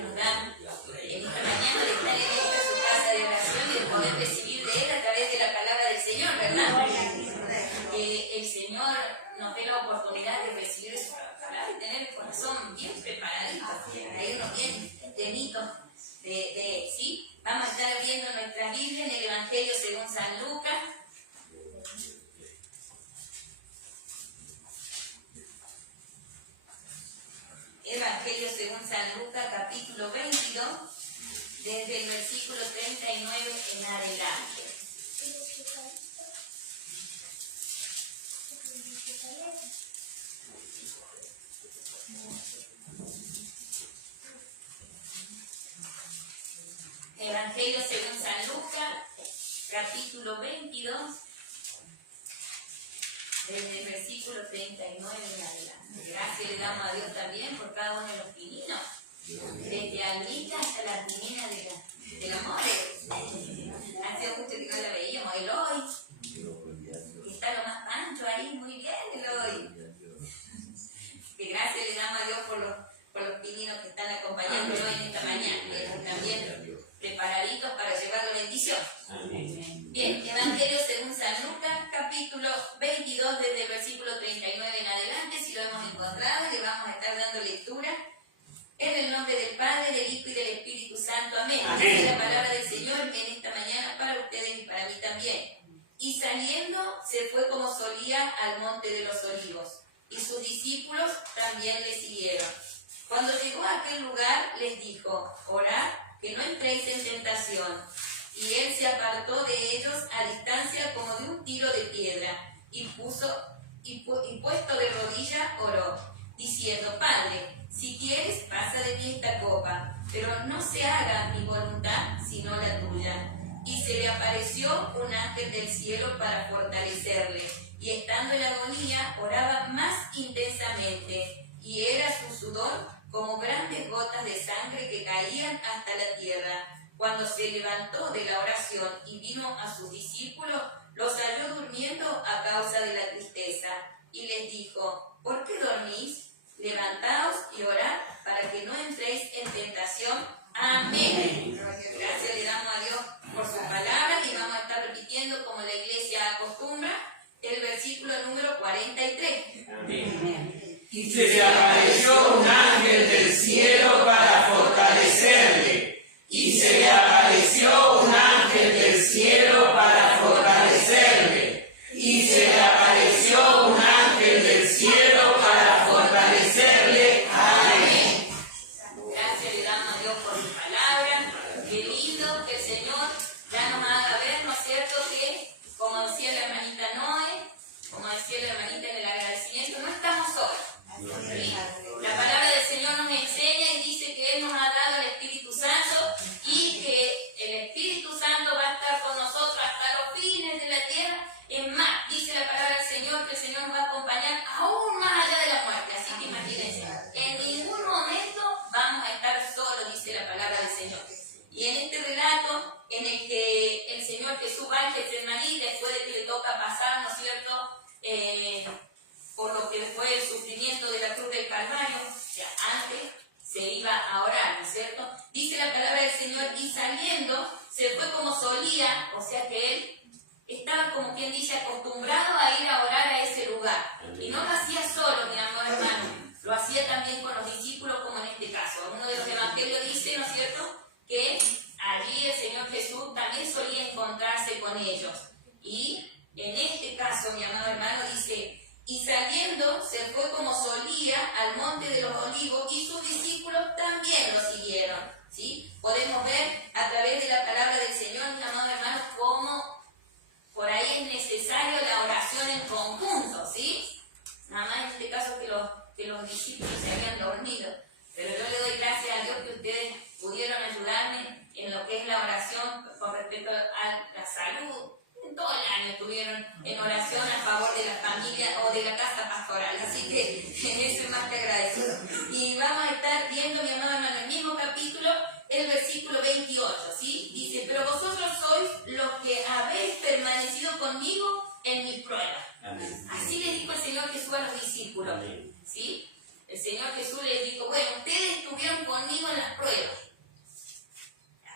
nos da en esta mañana de estar en su casa de oración y de poder recibir de Él a través de la palabra del Señor, ¿verdad? Que el Señor nos dé la oportunidad de recibir su palabra y tener el corazón bien preparadito, traernos bien llenito de ¿sí? Vamos a estar viendo nuestra Biblia en el Evangelio según San Lucas. Evangelio según San Lucas, capítulo 22, desde el versículo 39 en adelante. Evangelio según San Lucas, capítulo 22, desde el versículo 39 en adelante. Gracias le damos a Dios también por cada uno de los pininos, desde Almita hasta la pinina del amor. Hace mucho que no la veíamos. Eloy, que está lo más pancho ahí, muy bien, Eloy. Que gracias le damos a Dios por los pininos que están acompañando hoy en esta mañana, que están también preparaditos para llevar la bendición. Bien, Evangelio según San Lucas, capítulo 22, desde el versículo 39 en adelante. Si lo hemos encontrado, le vamos a estar dando lectura en el nombre del Padre, del Hijo y del Espíritu Santo. Amén. Esta es la palabra del Señor en esta mañana para ustedes y para mí también. Y saliendo, se fue como solía al monte de los olivos, y sus discípulos también le siguieron. Cuando llegó a aquel lugar, les dijo: orad, que no entréis en tentación. Y él se apartó de ellos a distancia como de un tiro de piedra, y puesto de rodillas oró, diciendo: Padre, si quieres, pasa de mí esta copa, pero no se haga mi voluntad, sino la tuya. Y se le apareció un ángel del cielo para fortalecerle, y estando en agonía, oraba más intensamente, y era su sudor como grandes gotas de sangre que caían hasta la tierra. Cuando se levantó de la oración y vino a sus discípulos, los halló durmiendo a causa de la tristeza, y les dijo: ¿por qué dormís? Levantaos y orad para que no entréis en tentación. Amén. Gracias le damos a Dios por sus palabras, y vamos a estar repitiendo, como la iglesia acostumbra, el versículo número 43. Amén. Y se le apareció un ángel del cielo para fortalecerle. Y se le apareció un ángel del cielo para fortalecerle. Y se le apareció un ángel del cielo para fortalecerle. Amén. Gracias le damos a Dios por su palabra. Qué lindo que el Señor ya nos haga ver, ¿no es cierto?, que, como decía la hermanita Noé, como decía la hermanita en el agradecimiento, no estamos solos. ¿Sí? La palabra del Señor nos enseña y dice que Él nos ha dado el Espíritu Santo, y que el Espíritu Santo va a estar con nosotros hasta los fines de la tierra. Es más, dice la palabra del Señor que el Señor nos va a acompañar aún más allá de la muerte. Así que imagínense, en ningún momento vamos a estar solos, dice la palabra del Señor. Y en este relato en el que el Señor Jesús va al Getsemaní, después de que le toca pasar, ¿no es cierto?, por lo que fue el sufrimiento de la cruz del Calvario, o sea, antes se iba a orar, ¿no es cierto? Dice la palabra del Señor: y saliendo, se fue como solía, o sea que él estaba, como quien dice, acostumbrado a ir a orar a ese lugar. Y no lo hacía solo, mi amor hermano, lo hacía también con los discípulos, como en este caso. Uno de los evangelios dice, ¿no es cierto?, que allí el Señor Jesús también solía encontrarse con ellos. Y en este caso, mi amado hermano, dice: y saliendo, se fue como solía al monte de los olivos, y sus discípulos también lo siguieron. ¿Sí? Podemos ver a través de la palabra del Señor, mis amados hermanos, cómo por ahí es necesario la oración en conjunto, ¿sí? Nada más en este caso que los discípulos se habían dormido. Pero yo le doy gracias a Dios que ustedes pudieron ayudarme en lo que es la oración con respecto a la salud. Todo el año estuvieron en oración a favor de la familia o de la casa pastoral, así que en eso es más que agradecido. Y vamos a estar viendo, mi amado hermano, en el mismo capítulo, el versículo 28, ¿sí? Dice: pero vosotros sois los que habéis permanecido conmigo en mis pruebas. Amén. Así le dijo el Señor Jesús a los discípulos, ¿sí? El El Señor Jesús les dijo, bueno, ustedes estuvieron conmigo en las pruebas.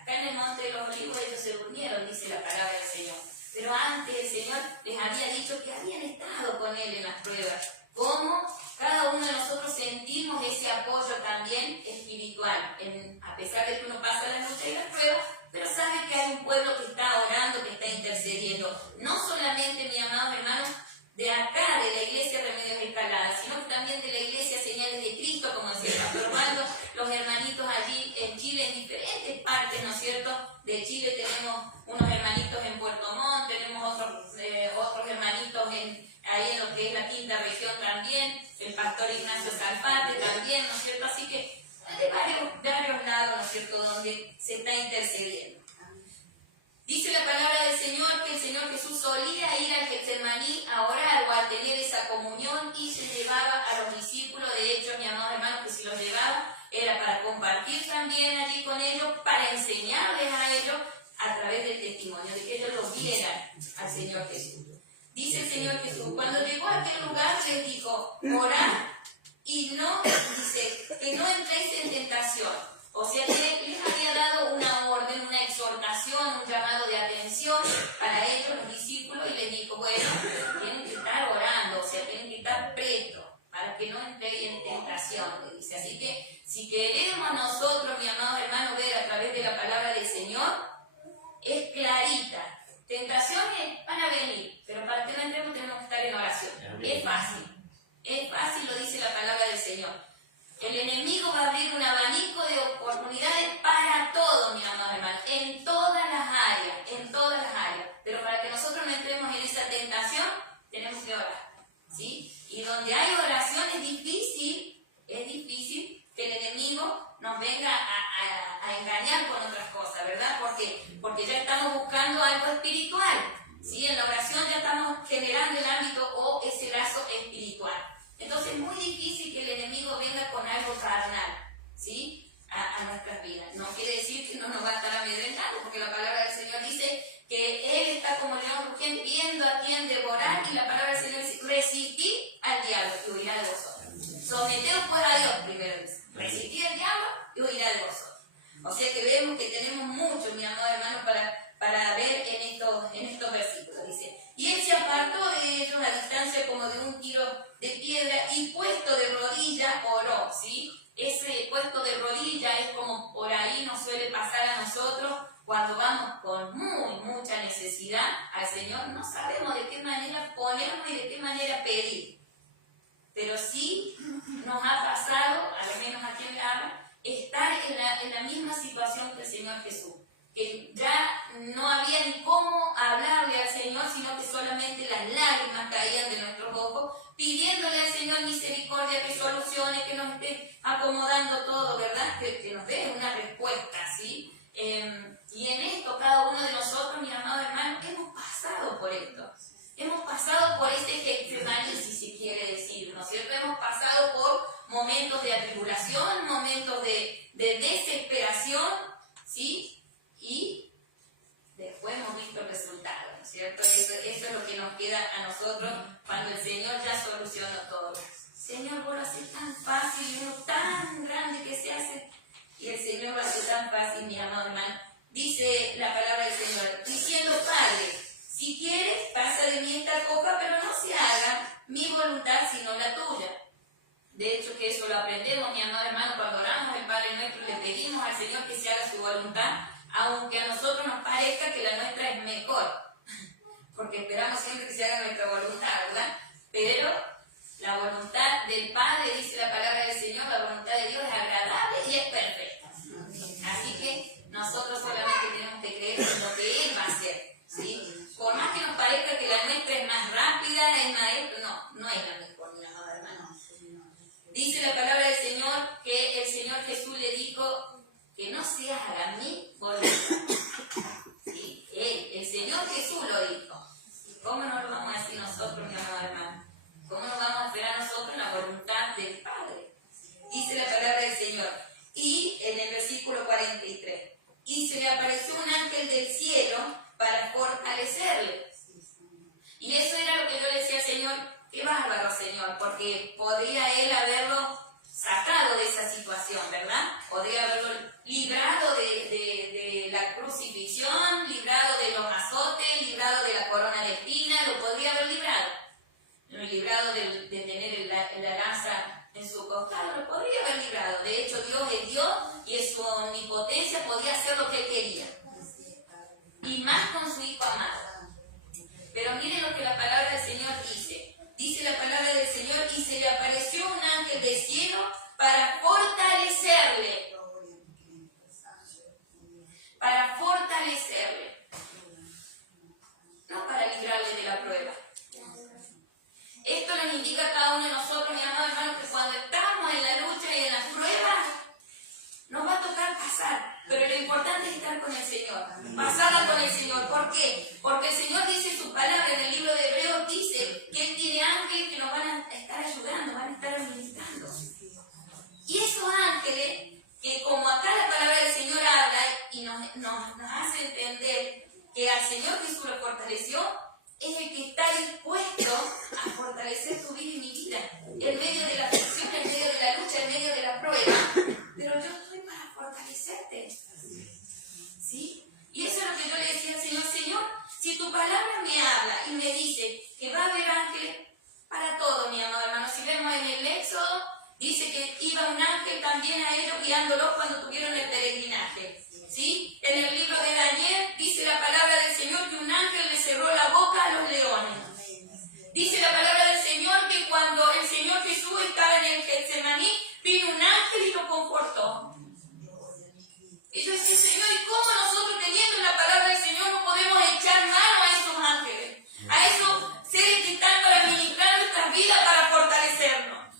Acá en el Monte de los Olivos ellos se durmieron, dice la palabra del Señor. Pero antes el Señor les había dicho que habían estado con Él en las pruebas. Cómo cada uno de nosotros sentimos ese apoyo también espiritual. A pesar de que uno pasa la lucha y las pruebas, pero sabe que hay un pueblo que está orando, que está intercediendo. No solamente, mis amados hermanos, de acá, de la iglesia Remedios Escalada, sino también de la iglesia Señales de Cristo, como decía el pastor Waldo, los hermanitos allí en Chile, en diferentes partes, ¿no es cierto? De Chile tenemos unos hermanitos en Puerto Montt, tenemos otros hermanitos ahí en lo que es la quinta región también, el pastor Ignacio Salfate también, ¿no es cierto? Así que de varios lados, ¿no es cierto?, donde se está intercediendo. Dice la palabra del Señor que el Señor Jesús solía ir al Getsemaní a orar o a tener esa comunión y se llevaba a los discípulos. De hecho, mi amado hermano, que si los llevaba era para compartir también allí con ellos, para enseñarles a ellos a través del testimonio, de que ellos lo vieran al Señor Jesús. Dice el Señor Jesús, cuando llegó a aquel lugar les dijo, orad y no, dice, que no entréis en tentación. O sea que les había dado una orden, una exhortación, un llamado de atención para ellos, los discípulos, y les dijo, bueno, tienen que estar orando, o sea, tienen que estar prestos para que no entréis en tentación, le dice. Así que si queremos nosotros, mi amado hermano, ver a través de la palabra del Señor, es clarita. Tentaciones van a venir, pero para que no entremos tenemos que estar en oración. Es fácil, lo dice la palabra del Señor. El enemigo va a abrir un abanico de oportunidades para todo, mi amado hermano, en todas las áreas. Pero para que nosotros no entremos en esa tentación, tenemos que orar, ¿sí? Y donde hay oración es difícil que el enemigo nos venga a engañar con otras cosas, ¿verdad? Porque ya estamos buscando algo espiritual, ¿sí? En la oración ya estamos generando el ámbito o ese lazo espiritual. Entonces es muy difícil que el enemigo venga con algo carnal, ¿sí? A nuestras vidas. No quiere decir que no nos va a estar amedrentando, porque la palabra del Señor dice que Él está como león rugiente viendo a quien devorar, y la palabra del Señor dice, resistid al diablo y huirá de vosotros. Someteos pues a Dios, primero dice, resistid al diablo y huirá de vosotros. O sea que vemos que tenemos mucho, mi amado hermano, para ver en estos versículos. Dice, y Él se apartó de ellos a distancia como de un tiro de piedra y puesto de rodilla oró, ¿sí? Ese puesto de rodilla es como por ahí nos suele pasar a nosotros cuando vamos con mucha necesidad al Señor. No sabemos de qué manera ponernos y de qué manera pedir. Pero sí nos ha pasado, al menos aquí en la habla, estar en la misma situación que el Señor Jesús. Que ya no había ni cómo hablarle al Señor, sino que solamente las lágrimas caían de nuestros ojos, pidiéndole al Señor misericordia, que solucione, que nos esté acomodando todo, ¿verdad? Que nos dé una respuesta, ¿sí? Y en esto, cada uno de nosotros, mis amados hermanos, hemos pasado por esto. Hemos pasado por este Getsemaní, si se quiere decir, ¿no es cierto? Hemos pasado por momentos de atribulación, momentos de desesperación, ¿sí? Y después hemos visto resultados, ¿no es cierto? Eso es lo que nos queda a nosotros cuando el Señor ya solucionó todo. Señor, vos lo haces tan fácil y uno tan grande que se hace. Y el Señor lo hace tan fácil, mi amado hermano. Dice la palabra del Señor, diciendo, Padre, si quieres, pasa de mí esta copa, pero no se haga mi voluntad sino la tuya. De hecho, que eso lo aprendemos, mi amado hermano, cuando oramos el Padre Nuestro, le pedimos al Señor que se haga su voluntad, aunque a nosotros nos parezca que la nuestra es mejor, porque esperamos siempre que se haga nuestra voluntad, ¿verdad? Pero la voluntad del Padre, dice la palabra del Señor, la voluntad de Dios es agradable y es perfecta. Así que nosotros solamente tenemos que creer en lo que Él va a hacer, ¿sí? Por más que nos parezca que la nuestra es más rápida, es más... No es la mejor, mi amado hermano. Dice la palabra del Señor que el Señor Jesús le dijo que no se haga mi voluntad. ¿Sí? El Señor Jesús lo dijo. ¿Cómo no lo vamos a decir nosotros, mi amado hermano? ¿Cómo nos vamos a esperar nosotros la voluntad del Padre? Dice la palabra del Señor. Y en el versículo 43. Y se le apareció un ángel del cielo para fortalecerle. Y eso era lo que yo le decía al Señor. Qué bárbaro, Señor, porque podría Él haberlo costado, lo podría haber librado. De hecho, Dios es Dios y en su omnipotencia podía hacer lo que Él quería. Y más con su Hijo amado. Pero miren lo que la palabra del Señor dice. Dice la palabra del Señor: y se le apareció un ángel del cielo para fortalecerle. Para fortalecerle. No para librarle de la prueba. Esto nos indica a cada uno de nosotros, mi amado hermano, que cuando estamos en la lucha y en las pruebas, nos va a tocar pasar. Pero lo importante es estar con el Señor. Pasarla con el Señor. ¿Por qué? Porque el Señor dice su palabra en el libro de Hebreos, dice que Él tiene ángeles que nos van a estar ayudando, van a estar administrando. Y esos ángeles, que como acá la palabra del Señor habla y nos hace entender que al Señor Jesús lo fortaleció, es el que está dispuesto a fortalecer tu vida y mi vida, en medio de la aflicción, en medio de la lucha, en medio de la prueba. Pero yo estoy para fortalecerte. ¿Sí? Y eso es lo que yo le decía al Señor: Señor, si tu palabra me habla y me dice que va a haber ángeles para todo, mi amado hermano. Si vemos en el Éxodo, dice que iba un ángel también a ellos guiándolos cuando tuvieron el peregrinaje. ¿Sí? En el libro de Daniel dice la palabra del Señor que un ángel le cerró la boca a los leones. Dice la palabra del Señor que cuando el Señor Jesús estaba en el Getsemaní, vino un ángel y lo confortó. Y yo decía: Señor, ¿y cómo nosotros, teniendo la palabra del Señor, no podemos echar mano a esos ángeles? A esos seres que están para ministrar nuestras vidas, para fortalecernos.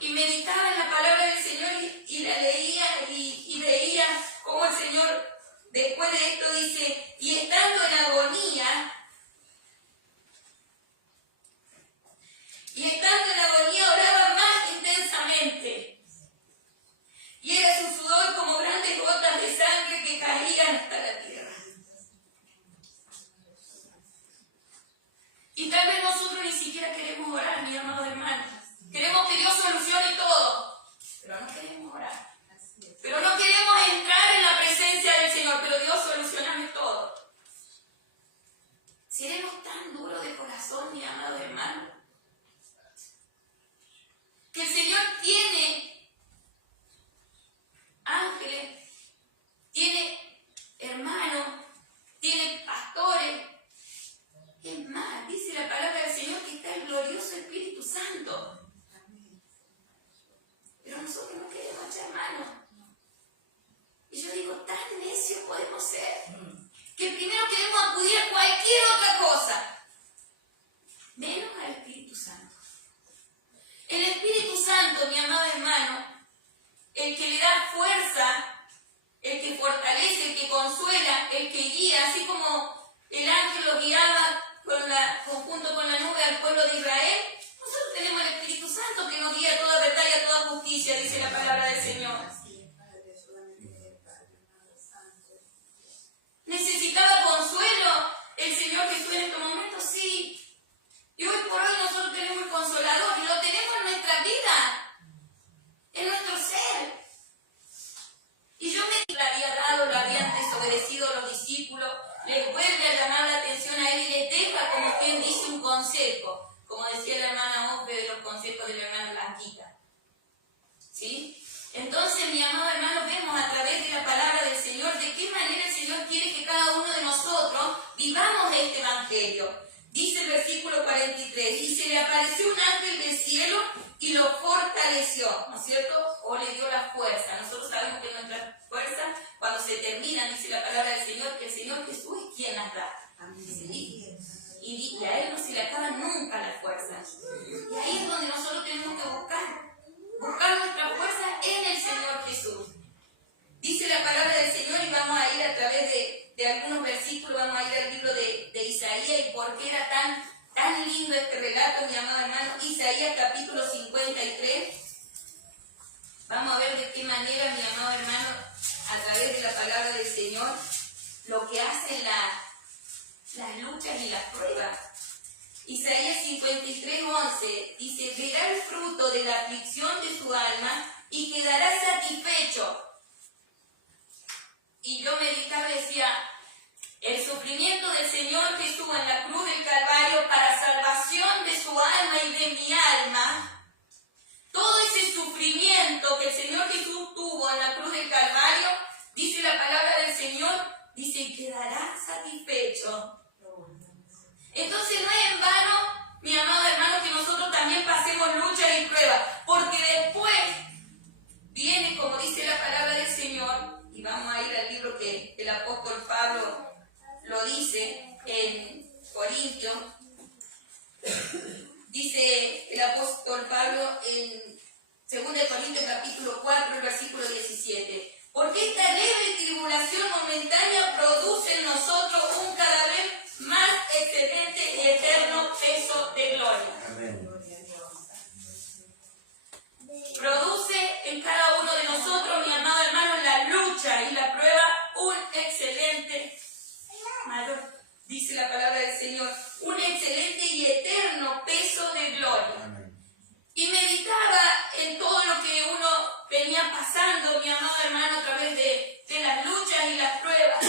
Y meditaba en la palabra del Señor y la leía y veía cómo el Señor, después de esto, dice: y estando en agonía, oraba más intensamente. Y era su sudor como grandes gotas de sangre que caían hasta la tierra. Y tal vez nosotros ni siquiera queremos orar, mi amado hermano. Queremos que Dios solucione todo, pero no queremos orar. Pero no queremos entrar en la presencia del Señor, pero Dios, solucioname todo. Seremos tan duros de corazón, mi amado hermano, que el Señor tiene ángeles, tiene hermanos, tiene pastores. Es más, dice la palabra del Señor que está el glorioso Espíritu Santo. Pero nosotros no queremos echar mano. Y yo digo, tan necios podemos ser, que primero queremos acudir a cualquier otra cosa, menos al Espíritu Santo. El Espíritu Santo, mi amado hermano, el que le da fuerza, el que fortalece, el que consuela, el que guía, así como el ángel lo guiaba junto con la nube al pueblo de Israel, nosotros tenemos el Espíritu Santo que nos guía a toda verdad y a toda justicia, dice la palabra del Señor. ¿Necesitaba consuelo el Señor Jesús en estos momentos? Sí. Y hoy por hoy nosotros tenemos el Consolador y lo tenemos en nuestra vida, en nuestro ser. Y yo me había dado, lo habían desobedecido los discípulos, les vuelve a llamar la atención a él y les deja, como quien dice, un consejo, como decía la hermana Ofre de los consejos de la hermana Blanquita. ¿Sí? Entonces, mi amado hermano, vemos a través de la palabra del Señor de qué manera el Señor quiere que cada uno de nosotros vivamos este evangelio. Dice el versículo 43, y se le apareció un ángel del cielo y lo fortaleció, ¿no es cierto? O le dio la fuerza. Nosotros sabemos que nuestras fuerzas, cuando se terminan, dice la palabra del Señor, que el Señor Jesús es quien las da. ¿Sí? Y a Él no se le acaban nunca las fuerzas. Y ahí es donde nosotros tenemos que buscar nuestra fuerza en el Señor Jesús. Dice la palabra del Señor, y vamos a ir a través de algunos versículos, vamos a ir al libro de Isaías, y por qué era tan lindo este relato, mi amado hermano. Isaías capítulo 53. Vamos a ver de qué manera, mi amado hermano, a través de la palabra del Señor, lo que hacen las luchas y las pruebas. Isaías 53, 11 dice: verá el fruto de la aflicción de su alma y quedará satisfecho. Y yo meditaba y decía, El sufrimiento del Señor Jesús en la cruz del Calvario para salvación de su alma y de mi alma, todo ese sufrimiento que el Señor Jesús tuvo en la cruz del Calvario, dice la palabra del Señor, dice, y quedará satisfecho. Entonces no es en vano, mi amado hermano, que nosotros también pasemos luchas y pruebas, porque después viene, como dice la palabra del Señor, y vamos a ir al libro que el apóstol Pablo lo dice en Corintios, dice el apóstol Pablo en 2 Corintios capítulo 4, el versículo 17. Porque esta leve tribulación momentánea produce en nosotros un cada vez más excelente y eterno peso de gloria. Amén. Produce en cada uno de nosotros, mi amado hermano, la lucha y la prueba, un excelente, dice la palabra del Señor, un excelente y eterno peso de gloria. Amén. Y meditaba en todo lo que uno venía pasando, mi amado hermano, a través de las luchas y las pruebas.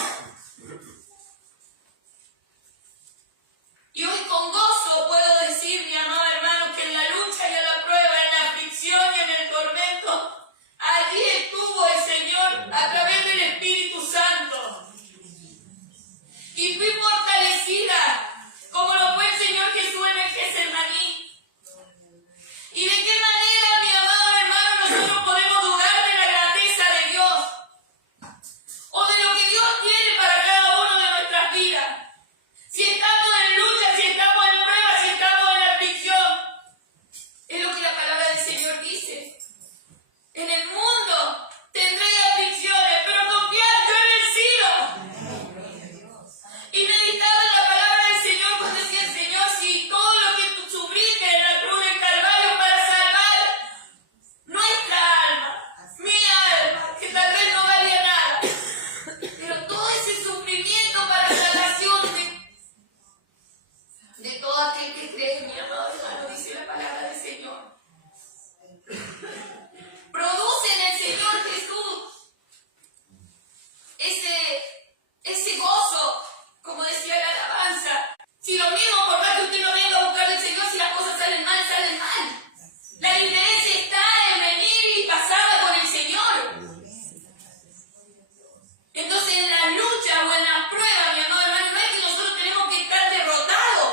Y hoy con gozo puedo decir, mi amado hermano, que en la lucha y en la prueba, en la aflicción y en el tormento, allí estuvo el Señor a través del Espíritu Santo. Y fui fortalecida, como lo fue el Señor Jesús en el Getsemaní. ¿Y de qué manera, mi amado hermano, nosotros podemos dudar de la grandeza de Dios? O de lo que Dios tiene para cada uno de nuestras vidas. Si estamos en lucha, si estamos en prueba, si estamos en aflicción. Es lo que la palabra del Señor dice. En el mundo tendréis aflicciones, pero confiad, yo he vencido. Y meditaba en la palabra del Señor cuando decía el Señor, si todo lo que tú sufriste en la cruz del Calvario para salvar nuestra alma, mi alma, que tal vez no valía nada, pero todo ese sufrimiento para salvación de todo aquel que cree, mi amado hermano, dice la palabra del Señor. Produce en el Señor Jesús ese gozo, como decía la alabanza. Si lo mismo, por más que usted no venga a buscar del Señor, si las cosas salen mal, salen mal. La diferencia está en venir y pasarla con el Señor. Entonces, en la lucha o en la prueba, mi amado hermano, no es que nosotros tenemos que estar derrotados.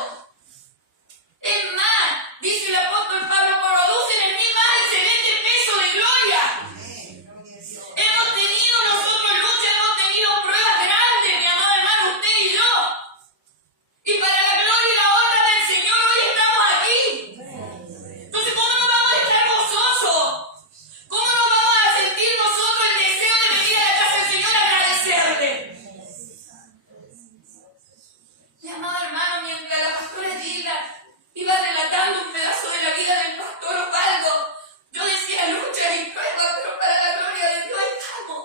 Es más, dice el apóstol Pablo, produce en mí más excelente peso de gloria. Hemos tenido nosotros lucha, hemos tenido pruebas grandes, mi amado hermano, usted y yo. Y para la gloria y la honra del Señor hoy estamos aquí. Entonces, ¿cómo no vamos a estar gozosos? ¿Cómo no vamos a sentir nosotros el deseo de venir a la casa del Señor a agradecerle? Mi amado hermano, mientras la pastora Gilda iba relatando un pedazo de la vida del pastor Osvaldo, yo decía lucha y prueba, pero para la gloria de Dios estamos.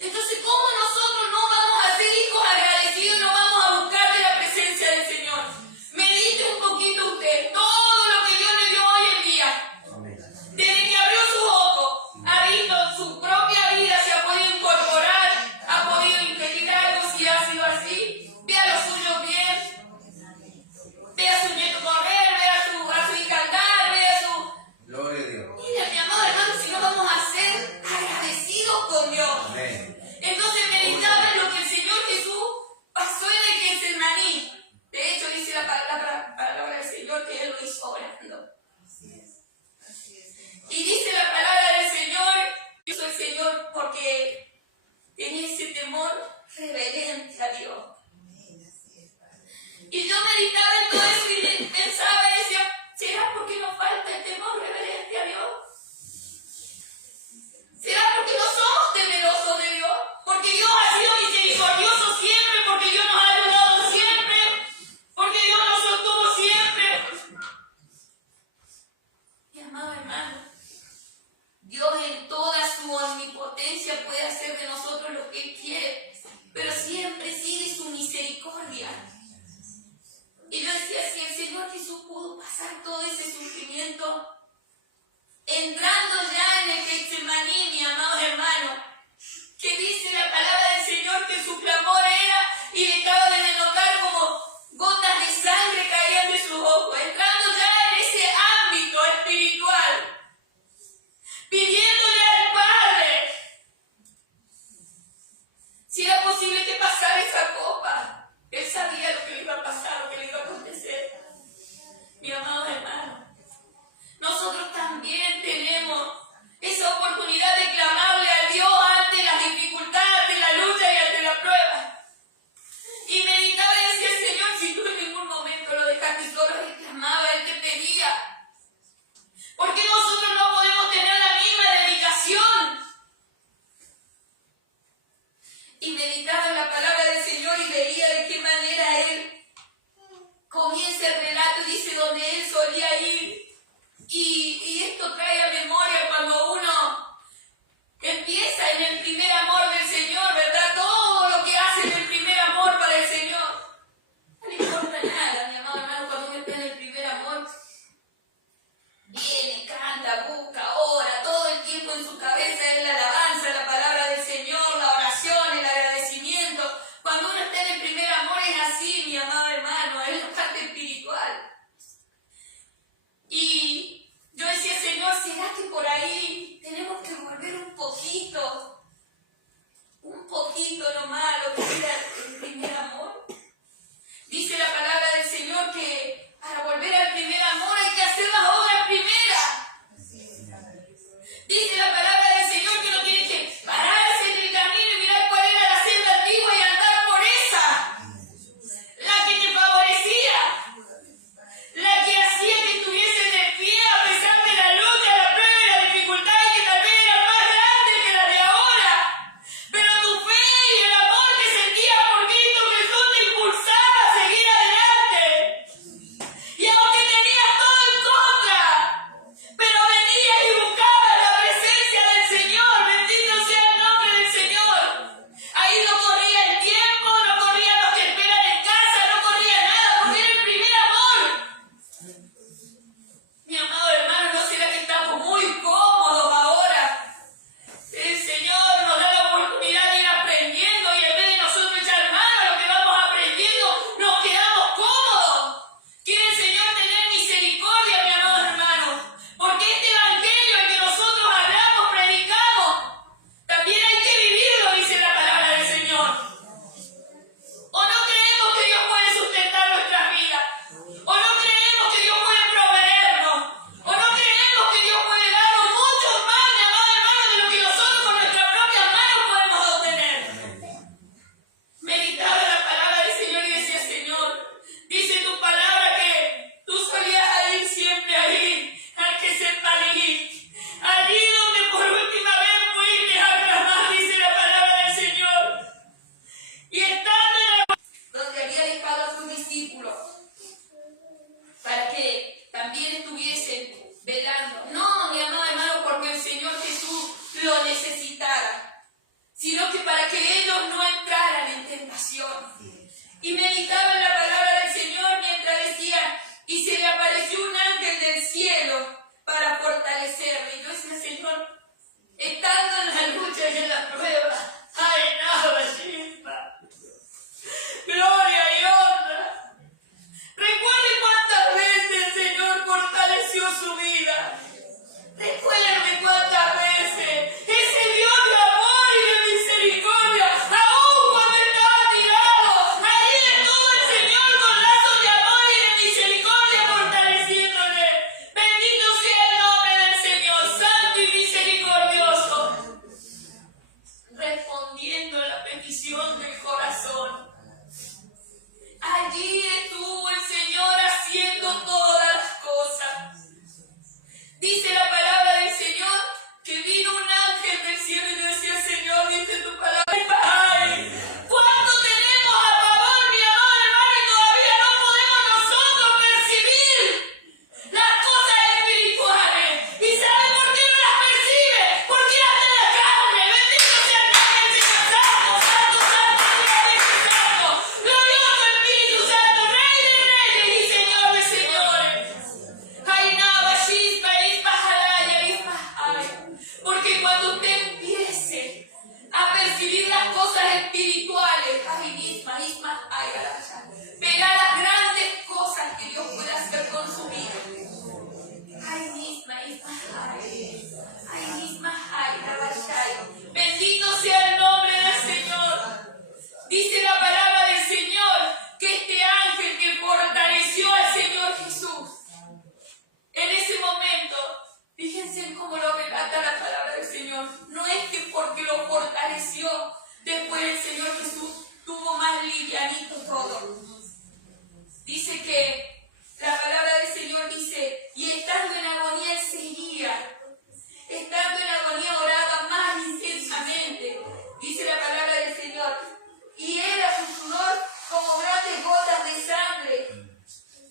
Entonces, ¿cómo nosotros no vamos a ser hijos agradecidos, no vamos a buscar de la presencia del Señor? Medite un poquito usted, todo lo que Dios le dio hoy en día. Amén. Desde que abrió sus ojos, ha visto su propia vida, se ha podido incorporar, ha podido ingerir algo si ha sido así. Vea lo suyo bien, vea a su nieto correr, vea a su hija andar, vea a su... Gloria a Dios. Mira, mi amado hermano, si no vamos a ser agradecidos con Dios. Amén. Entonces meditaba en lo que el Señor Jesús pasó en el Getsemaní. De hecho, dice la palabra del Señor que Él lo hizo orando. Y dice la palabra del Señor, yo soy el Señor porque tenía ese temor reverente a Dios. Y yo meditaba en todo eso y pensaba y decía, ¿será porque nos falta el temor reverente a Dios? ¿Será porque no somos temerosos de Dios? Porque Dios ha sido misericordioso siempre, porque Dios nos ha ayudado siempre, porque Dios nos sostuvo siempre. Mi amado hermano, Dios en toda su omnipotencia puede hacer de nosotros lo que Él quiere, pero siempre sigue su misericordia. Y yo decía, si el Señor Jesús pudo pasar todo ese sufrimiento, Recuérdame cuántas veces ese Dios de amor y de misericordia, aún cuando estaba tirado, ahí estuvo el Señor con lazos de amor y de misericordia fortaleciéndole. Bendito sea el nombre del Señor, santo y misericordioso, respondiendo a la petición del corazón. Allí estuvo el Señor haciendo todas las cosas. Dice la palabra del Señor que vino un ángel del cielo y decía: Señor, dice tu palabra, ¡ay! ¿Cuánto tenemos a favor, mi amado hermano, y todavía no podemos nosotros percibir las cosas espirituales? ¿Y sabe por qué no las percibe? Porque anda en la carne. Bendito sea el nombre del Señor. Santo, santo, santo, santo, glorioso Espíritu Santo, Rey de reyes y Señor de señores. Ay, nada, chispa, porque cuando usted empiece a percibir las cosas espirituales, verá las grandes cosas que Dios puede hacer con su vida. Bendito sea el nombre del Señor. Dice la palabra del Señor que este ángel que fortaleció al Señor Jesús, en ese momento, fíjense cómo lo relata la palabra del Señor. No es que porque lo fortaleció, después el Señor Jesús tuvo más livianito todo. Dice que la palabra del Señor dice: y estando en agonía él seguía. Estando en agonía oraba más intensamente. Dice la palabra del Señor: y era su sudor como grandes gotas de sangre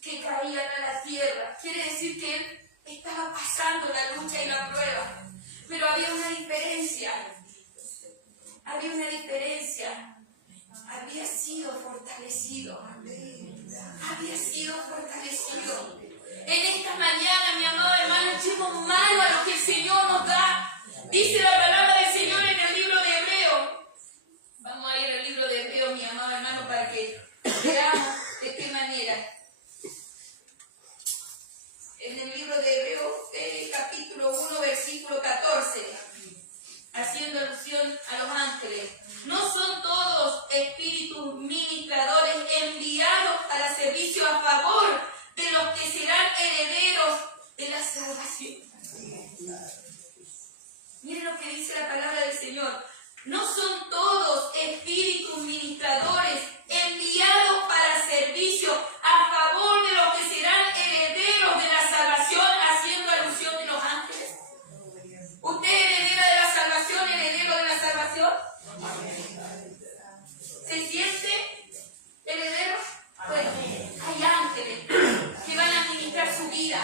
que caían a la tierra. Quiere decir que él estaba pasando la lucha y la prueba, pero había una diferencia. Había sido fortalecido. En esta mañana, mi amado hermano, echemos mano a lo que el Señor nos da. Dice la palabra del Señor en el libro de Hebreos. Vamos a ir al libro de Hebreos, mi amado hermano, para que veamos de qué manera. En el libro de Hebreos, capítulo 1, versículo 14, haciendo alusión a los ángeles. ¿No son todos espíritus ministradores enviados para servicio a favor de los que serán herederos de la salvación? Miren lo que dice la palabra del Señor. ¿No son todos espíritus ministradores enviados para servicio a favor de los que serán herederos de la salvación, haciendo alusión de los ángeles? ¿Usted es heredera de la salvación, heredero de la salvación? ¿Se siente heredero? Bueno, hay ángeles que van a administrar su vida.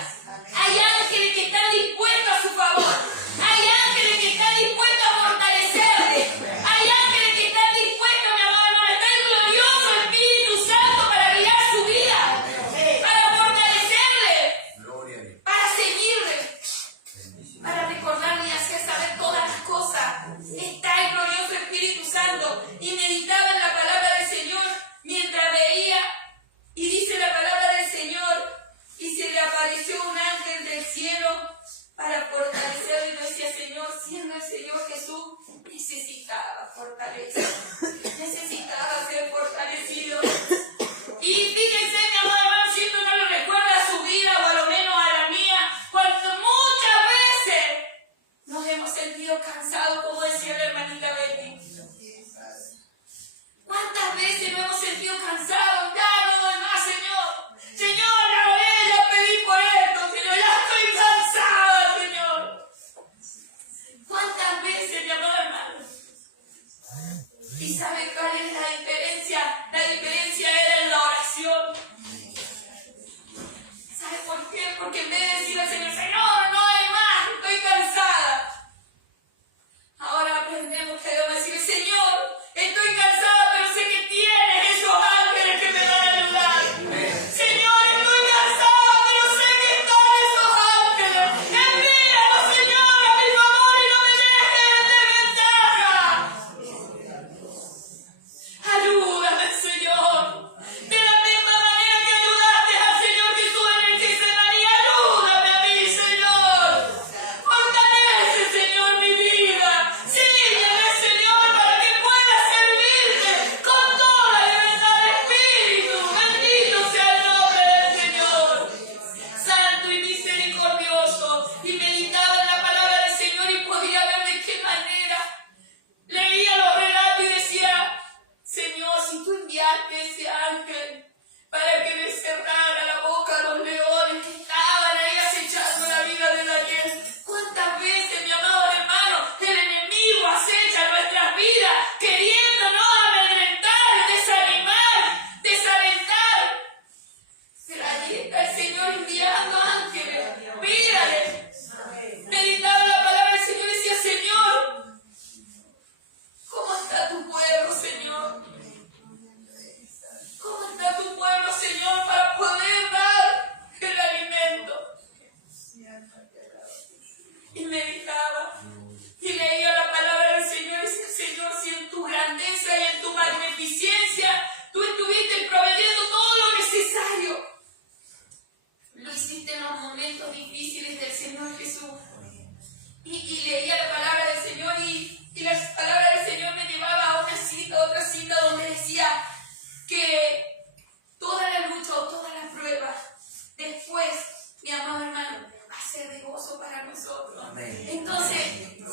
Hay ángeles que están dispuestos a su favor. Hay ángeles que están dispuestos a fortalecerle. Hay ángeles que están dispuestos, mi amado hermano, está el glorioso Espíritu Santo para guiar su vida. y meditaba y leía la palabra del Señor y decía, Señor, si en tu grandeza y en tu magnificencia tú estuviste proveyendo todo lo necesario, lo hiciste en los momentos difíciles del Señor Jesús. Y leía la palabra del Señor y la palabra del Señor me llevaba a una cita, otra cita donde decía que toda la lucha o toda la prueba después, mi amado hermano, va a ser de gozo para nosotros. Entonces,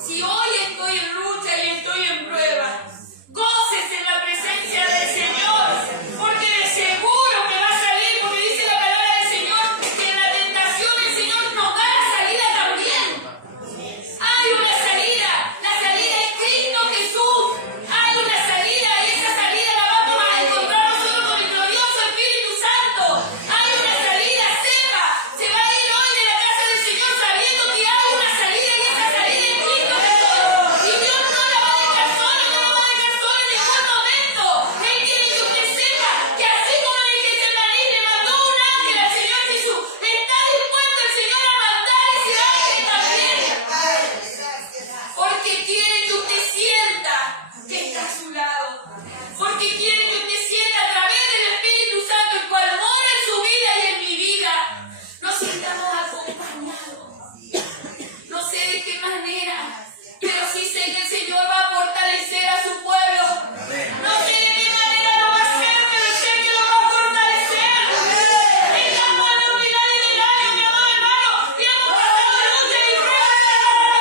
si hoy estoy en lucha y estoy en prueba, goces en la presencia del Señor, porque de seguro que va a salir, porque dice la palabra del Señor que en la tentación el Señor nos da la salida también. Hay una salida, la salida es Cristo Jesús. Hay una salida y esa salida la vamos a encontrar nosotros con el glorioso Espíritu Santo. Hay una salida, sepa, se va a ir hoy de la casa del Señor sabiendo que hay una salida y esa salida es Cristo Jesús. Y Dios no la va a dejar sola, no la va a dejar sola en ningún momento. Él quiere que usted sepa que así como en el Getsemaní le mandó un ángel al Señor Jesús, está dispuesto el Señor a mandar ese ángel también. Porque quiere que usted sienta que está a su lado. Porque quiere que usted sienta a través del Espíritu Santo, el cual mora en su vida y en mi vida, nos sientamos acompañados. No sé de qué manera, pero sí sé que el Señor va a fortalecer a su pueblo. No sé de qué manera lo va a hacer, pero sé que lo va a fortalecer. Estamos en la unidad de milagro, mi amado hermano, y hemos pasado lucha y prueba.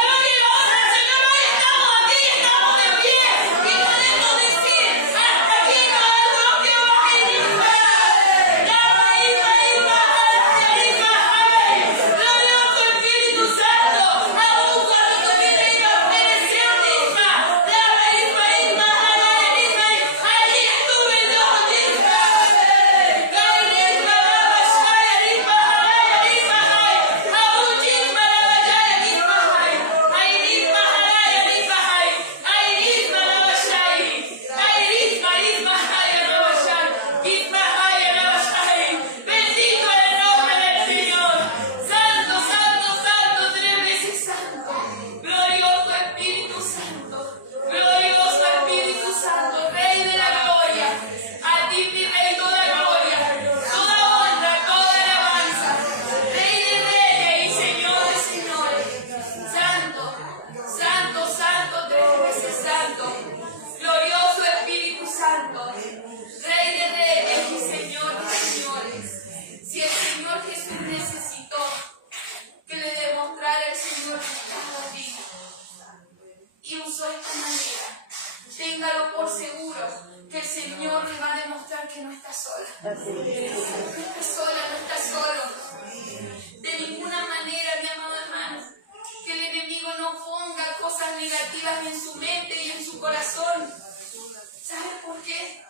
Gloria y honra al Señor. Hoy estamos aquí, estamos de pie y podemos decir, hasta aquí no hay bloqueo, glorioso Espíritu Santo, aún cuando tú me digas, obedecer misma, allí estuve yo misma. Bendito el nombre del Señor. Santo, santo, santo, tres veces santo. Glorioso Espíritu Santo. Glorioso Espíritu Santo, Rey de la gloria. A ti, mi Rey, toda gloria, toda honra, toda alabanza. Rey de reyes y Señor de señores. Santo, santo, santo, tres veces santo. Glorioso Espíritu Santo, Rey de reyes y Señor de señores. Si el Señor Jesús necesitó que le demostrara el Señor que estaba vivo y usó esta manera, téngalo por seguro que el Señor le va a demostrar que no está sola. No está sola, no está solo. De ninguna manera, mi amado hermano, que el enemigo no ponga cosas negativas en su mente y en su corazón. ¿Sabe por qué?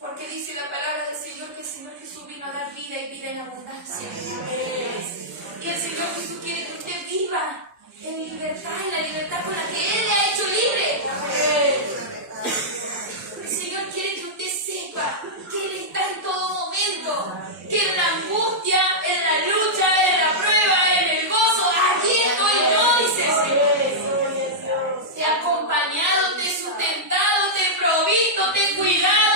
Porque dice la palabra del Señor que el Señor Jesús vino a dar vida y vida en abundancia. Y el Señor Jesús quiere que usted viva en libertad, en la libertad con la que Él le ha hecho libre. El Señor quiere que usted sepa que Él está en todo momento, que en la angustia, en la lucha, en la prueba, en el gozo, aquí estoy yo, dice el Señor. Te he acompañado, te he sustentado, te he provisto, te he cuidado.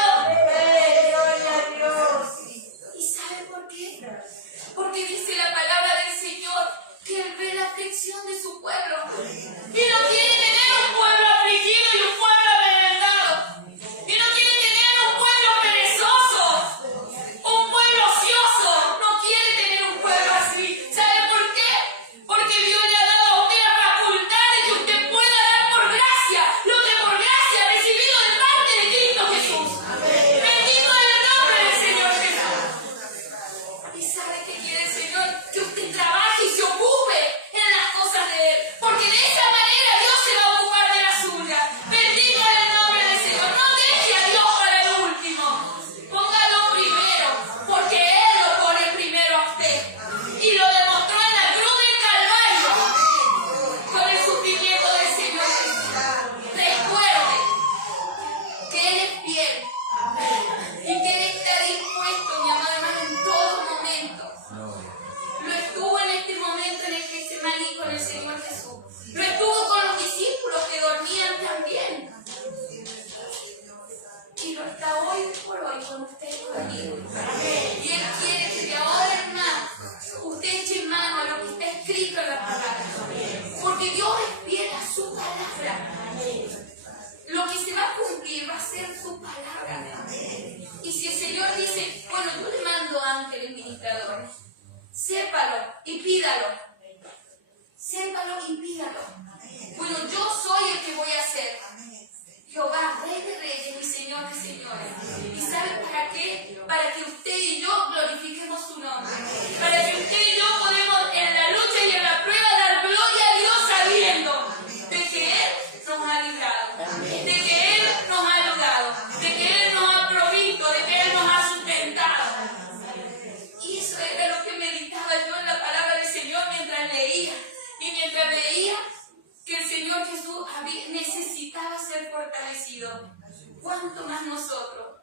¿Y sabe por qué? Porque dice la palabra del Señor que Él ve la aflicción de su pueblo y no quiere tener un pueblo afligido y un pueblo amedrentado, y no quiere tener un pueblo perezoso, un pueblo ocioso, no quiere tener un pueblo así. ¿Sabe por qué? Porque Dios le ha dado a usted la facultad de que usted pueda dar por gracia lo que por gracia ha recibido de parte de Cristo Jesús. Bendito es el nombre del Señor Jesús. ¿Y sabe qué quiere el Señor? Que usted trabaje y se ocupe en las cosas de Él. Porque de esa manera Dios Sépalo y pídalo. Sépalo y pídalo. Bueno, yo soy el que voy a hacer. Jehová, Rey de reyes y Señor de señores. ¿Y sabe para qué? Para que usted y yo glorifiquemos su nombre. Para que usted y yo podamos en la lucha y en la prueba dar gloria a Dios sabiendo de que Él nos ha librado, de que Él nos ha ayudado, de que Él nos ha provisto, de que Él nos ha sustentado. Y eso era lo que meditaba yo en la palabra del Señor mientras leía. Y mientras veía que el Señor Jesús necesitaba ser fortalecido, ¿cuánto más nosotros?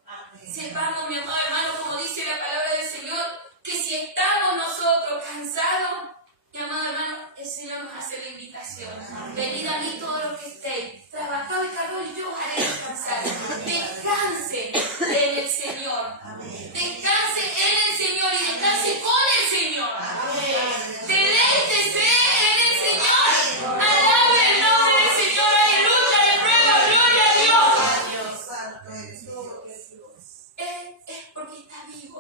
Sepamos, mi amado hermano, como dice la palabra del Señor, que si estamos nosotros cansados, mi amado hermano, el Señor nos hace la invitación. Venid a mí todos los que estéis trabajados y cargados, y yo os haré descansar. Descanse en el Señor. Descanse en el Señor y descanse con el Señor. Deleítese en el Señor. Alabe el nombre del Señor. Aleluya, le prueba, gloria a Dios. Es porque está vivo.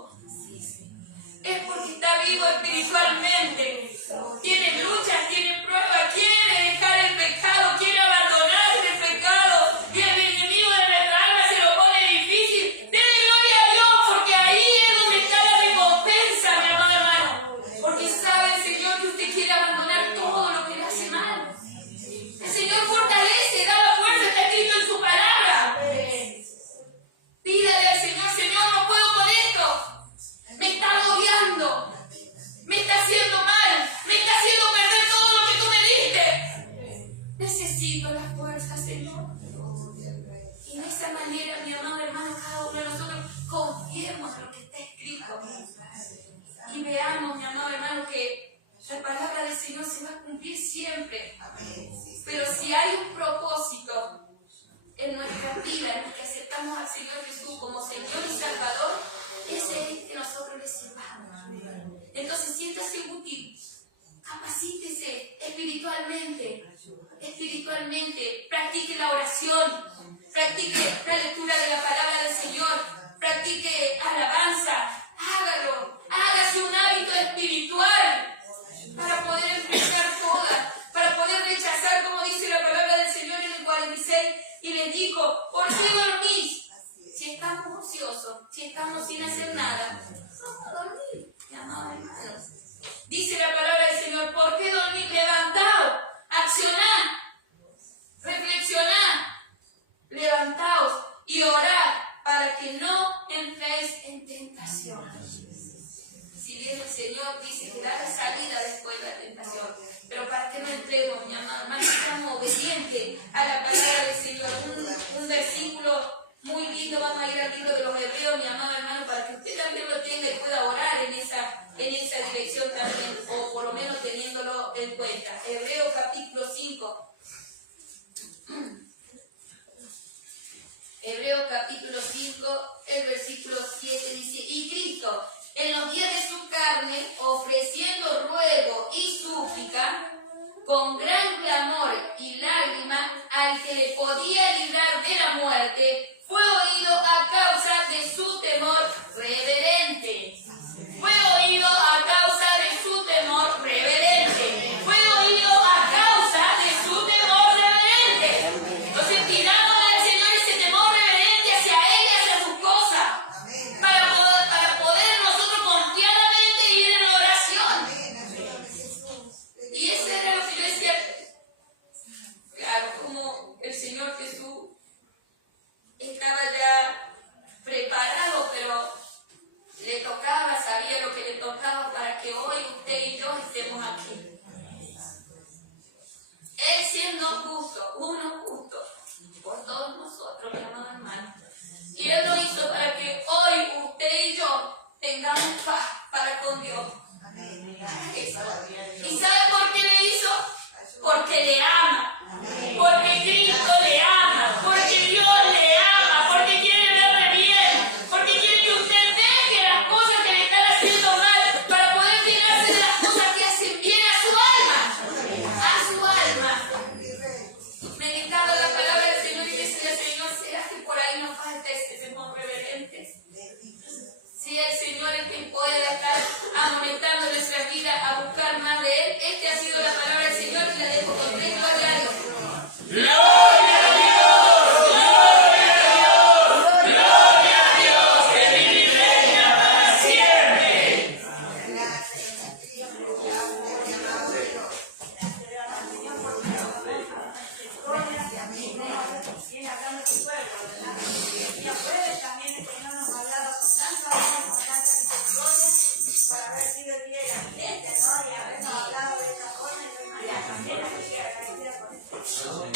Es porque está vivo espiritualmente. Tiene luchas, tiene pruebas, quiere dejar el pecado, quiere abandonar el pecado. Y el enemigo de nuestra alma se lo pone difícil. Dele gloria a Dios, porque ahí es donde está la recompensa, mi amado hermano. Porque sabe el Señor que usted quiere abandonar todo lo que le hace mal. El Señor fortalece, da la fuerza, está escrito en su palabra. Pídale al Señor, Señor, no puedo con esto. Me está agobiando. Me está haciendo mal. Me está haciendo perder todo lo que tú me diste. Necesito la fuerza, Señor. Y de esa manera, mi amado hermano, cada uno de nosotros confiemos en lo que está escrito. Y veamos, mi amado hermano, que la palabra del Señor se va a cumplir siempre. Pero si hay un propósito en nuestra vida, en el que aceptamos al Señor Jesús como Señor y Salvador, ese es que nosotros le sirvamos. Entonces siéntase útil, capacítese espiritualmente, practique la oración, practique la lectura de la palabra del Señor, practique alabanza, hágase un hábito espiritual para poder enfrentar todas, para poder rechazar, como dice la palabra del Señor en el 46, y les dijo, ¿por qué dormís? Si estamos ociosos, si estamos sin hacer nada, vamos a dormir, mi amado hermano. Dice la palabra del Señor, ¿por qué dormís? Levantaos, accionad, reflexionad, levantaos y orad para que no entréis en tentación. Si bien el Señor dice que da la salida después de la tentación, pero para que no entremos, mi amado hermano, seamos obedientes a la palabra del Señor. Un versículo muy lindo, vamos a ir al libro de los Hebreos, mi amado hermano, para que usted también lo tenga y pueda orar en esa dirección también, o por lo menos teniéndolo en cuenta. Hebreos capítulo 5. Hebreos capítulo 5, el versículo 7 dice, y Cristo, en los días de su carne, ofreciendo ruego y súplica, con gran clamor y lágrima, al que le podía librar de la muerte, fue oído a causa de su temor reverente. Fue oído a causa de su temor reverente. Fue oído a causa de su temor reverente. Entonces pidamos al Señor ese temor reverente hacia Él y hacia sus cosas. Para poder nosotros confiadamente ir en oración. Y eso era lo que yo decía. Claro, como el Señor Jesús estaba ya preparado, pero le tocaba, sabía lo que le tocaba para que hoy usted y yo estemos aquí. Él siendo justo, uno justo, por todos nosotros, mi amado hermano. Y Él lo hizo para que hoy usted y yo tengamos paz para con Dios. ¿Y sabe por qué le hizo? Porque le ama. Porque Cristo le ama. Porque Dios le ama. Porque quiere verle bien. Porque quiere que usted deje las cosas que le están haciendo mal para poder llenarse de las cosas que hacen bien a su alma. A su alma. Meditaba Señor.